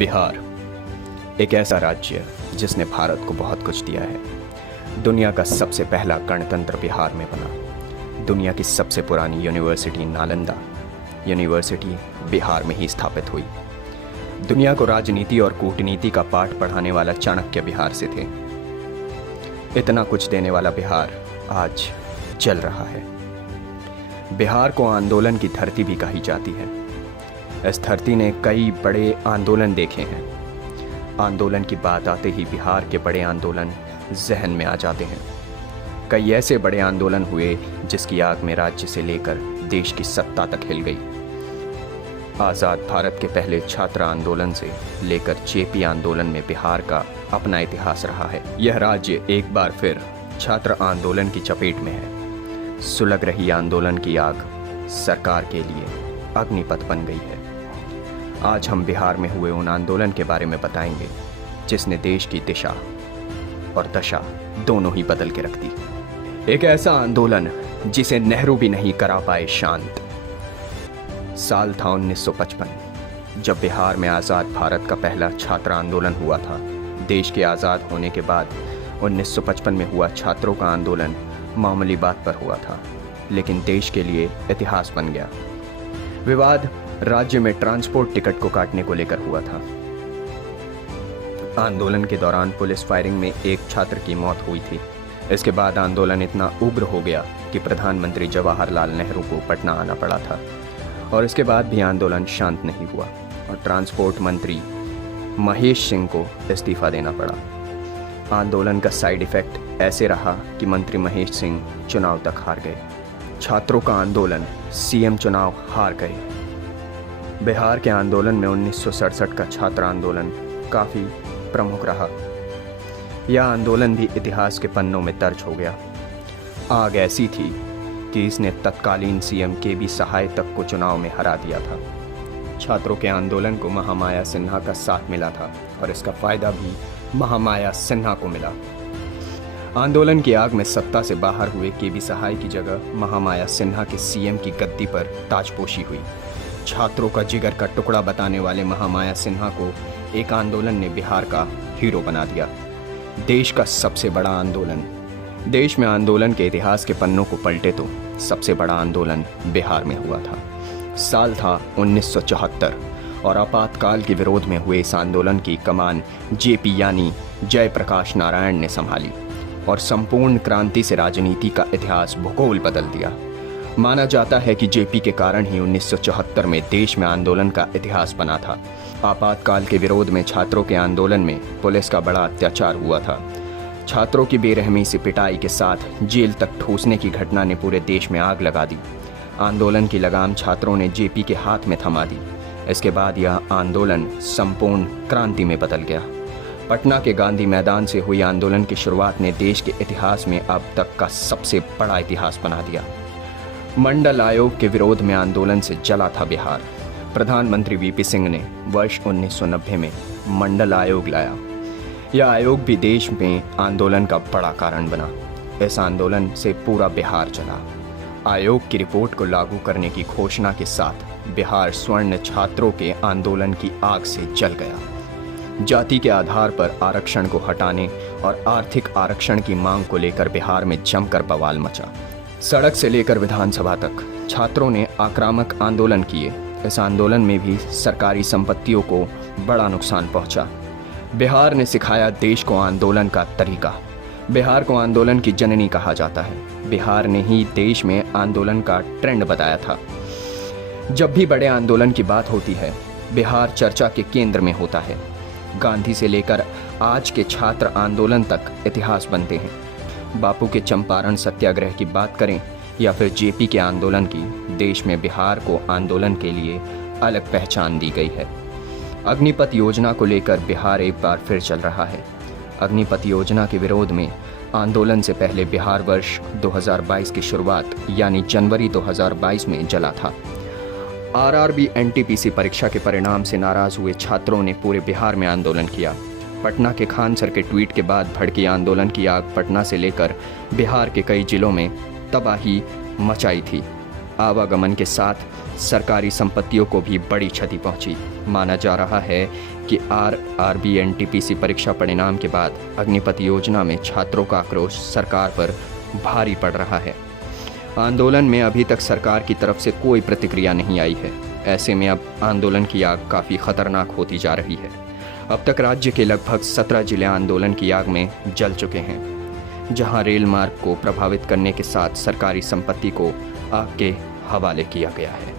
बिहार एक ऐसा राज्य जिसने भारत को बहुत कुछ दिया है। दुनिया का सबसे पहला गणतंत्र बिहार में बना। दुनिया की सबसे पुरानी यूनिवर्सिटी नालंदा यूनिवर्सिटी बिहार में ही स्थापित हुई। दुनिया को राजनीति और कूटनीति का पाठ पढ़ाने वाला चाणक्य बिहार से थे। इतना कुछ देने वाला बिहार आज चल रहा है। बिहार को आंदोलन की धरती भी कही जाती है। इस धरती ने कई बड़े आंदोलन देखे हैं। आंदोलन की बात आते ही बिहार के बड़े आंदोलन जहन में आ जाते हैं। कई ऐसे बड़े आंदोलन हुए जिसकी आग में राज्य से लेकर देश की सत्ता तक हिल गई। आज़ाद भारत के पहले छात्र आंदोलन से लेकर जेपी आंदोलन में बिहार का अपना इतिहास रहा है। यह राज्य एक बार फिर छात्र आंदोलन की चपेट में है। सुलग रही आंदोलन की आग सरकार के लिए अग्निपथ बन गई है। आज हम बिहार में हुए उन आंदोलन के बारे में बताएंगे जिसने देश की दिशा और दशा दोनों ही बदल के रख दी। एक ऐसा आंदोलन जिसे नेहरू भी नहीं करा पाए शांत। साल था 1955 जब बिहार में आज़ाद भारत का पहला छात्र आंदोलन हुआ था। देश के आज़ाद होने के बाद 1955 में हुआ छात्रों का आंदोलन मामूली बात पर हुआ था, लेकिन देश के लिए इतिहास बन गया। विवाद राज्य में ट्रांसपोर्ट टिकट को काटने को लेकर हुआ था। आंदोलन के दौरान पुलिस फायरिंग में एक छात्र की मौत हुई थी। इसके बाद आंदोलन इतना उग्र हो गया कि प्रधानमंत्री जवाहरलाल नेहरू को पटना आना पड़ा था, और इसके बाद भी आंदोलन शांत नहीं हुआ और ट्रांसपोर्ट मंत्री महेश सिंह को इस्तीफा देना पड़ा। आंदोलन का साइड इफेक्ट ऐसे रहा कि मंत्री महेश सिंह चुनाव तक हार गए। छात्रों का आंदोलन सीएम चुनाव हार गए। बिहार के आंदोलन में 1967 का छात्र आंदोलन काफ़ी प्रमुख रहा। यह आंदोलन भी इतिहास के पन्नों में दर्ज हो गया। आग ऐसी थी कि इसने तत्कालीन सीएम के.बी. सहाय तक को चुनाव में हरा दिया था। छात्रों के आंदोलन को महामाया सिन्हा का साथ मिला था और इसका फायदा भी महामाया सिन्हा को मिला। आंदोलन की आग में सत्ता से बाहर हुए के.बी. सहाय की जगह महामाया सिन्हा के सीएम की गद्दी पर ताजपोशी हुई। छात्रों का जिगर का टुकड़ा बताने वाले महामाया सिन्हा को एक आंदोलन ने बिहार का हीरो बना दिया। देश का सबसे बड़ा आंदोलन। देश में आंदोलन के इतिहास के पन्नों को पलटे तो सबसे बड़ा आंदोलन बिहार में हुआ था। साल था 1974 और आपातकाल के विरोध में हुए इस आंदोलन की कमान जेपी यानी जयप्रकाश नारायण ने संभाली और संपूर्ण क्रांति से राजनीति का इतिहास भूगोल बदल दिया। माना जाता है कि जेपी के कारण ही 1974 में देश में आंदोलन का इतिहास बना था। आपातकाल के विरोध में छात्रों के आंदोलन में पुलिस का बड़ा अत्याचार हुआ था। छात्रों की बेरहमी से पिटाई के साथ जेल तक ठूसने की घटना ने पूरे देश में आग लगा दी। आंदोलन की लगाम छात्रों ने जेपी के हाथ में थमा दी। इसके बाद यह आंदोलन संपूर्ण क्रांति में बदल गया। पटना के गांधी मैदान से हुई आंदोलन की शुरुआत ने देश के इतिहास में अब तक का सबसे बड़ा इतिहास बना दिया। मंडल आयोग के विरोध में आंदोलन से जला था बिहार। प्रधानमंत्री वीपी सिंह ने वर्ष 1990 में मंडल आयोग लाया। यह आयोग भी देश में आंदोलन का बड़ा कारण बना। इस आंदोलन से पूरा बिहार चला। आयोग की रिपोर्ट को लागू करने की घोषणा के साथ बिहार स्वर्ण छात्रों के आंदोलन की आग से जल गया। जाति के आधार पर आरक्षण को हटाने और आर्थिक आरक्षण की मांग को लेकर बिहार में जमकर बवाल मचा। सड़क से लेकर विधानसभा तक छात्रों ने आक्रामक आंदोलन किए। इस आंदोलन में भी सरकारी संपत्तियों को बड़ा नुकसान पहुंचा। बिहार ने सिखाया देश को आंदोलन का तरीका। बिहार को आंदोलन की जननी कहा जाता है। बिहार ने ही देश में आंदोलन का ट्रेंड बताया था। जब भी बड़े आंदोलन की बात होती है, बिहार चर्चा के केंद्र में होता है। गांधी से लेकर आज के छात्र आंदोलन तक इतिहास बनते हैं। बापू के चंपारण सत्याग्रह की बात करें या फिर जेपी के आंदोलन की, देश में बिहार को आंदोलन के लिए अलग पहचान दी गई है। अग्निपथ योजना को लेकर बिहार एक बार फिर चल रहा है। अग्निपथ योजना के विरोध में आंदोलन से पहले बिहार वर्ष 2022 की शुरुआत यानी जनवरी 2022 में जला था। आरआरबी एनटीपीसी परीक्षा के परिणाम से नाराज हुए छात्रों ने पूरे बिहार में आंदोलन किया। पटना के खान सर के ट्वीट के बाद भड़की आंदोलन की आग पटना से लेकर बिहार के कई जिलों में तबाही मचाई थी। आवागमन के साथ सरकारी संपत्तियों को भी बड़ी क्षति पहुंची। माना जा रहा है कि आरआरबी एनटीपीसी परीक्षा परिणाम के बाद अग्निपथ योजना में छात्रों का आक्रोश सरकार पर भारी पड़ रहा है। आंदोलन में अभी तक सरकार की तरफ से कोई प्रतिक्रिया नहीं आई है। ऐसे में अब आंदोलन की आग काफ़ी खतरनाक होती जा रही है। अब तक राज्य के लगभग 17 जिले आंदोलन की आग में जल चुके हैं, जहां रेल मार्ग को प्रभावित करने के साथ सरकारी संपत्ति को आग के हवाले किया गया है।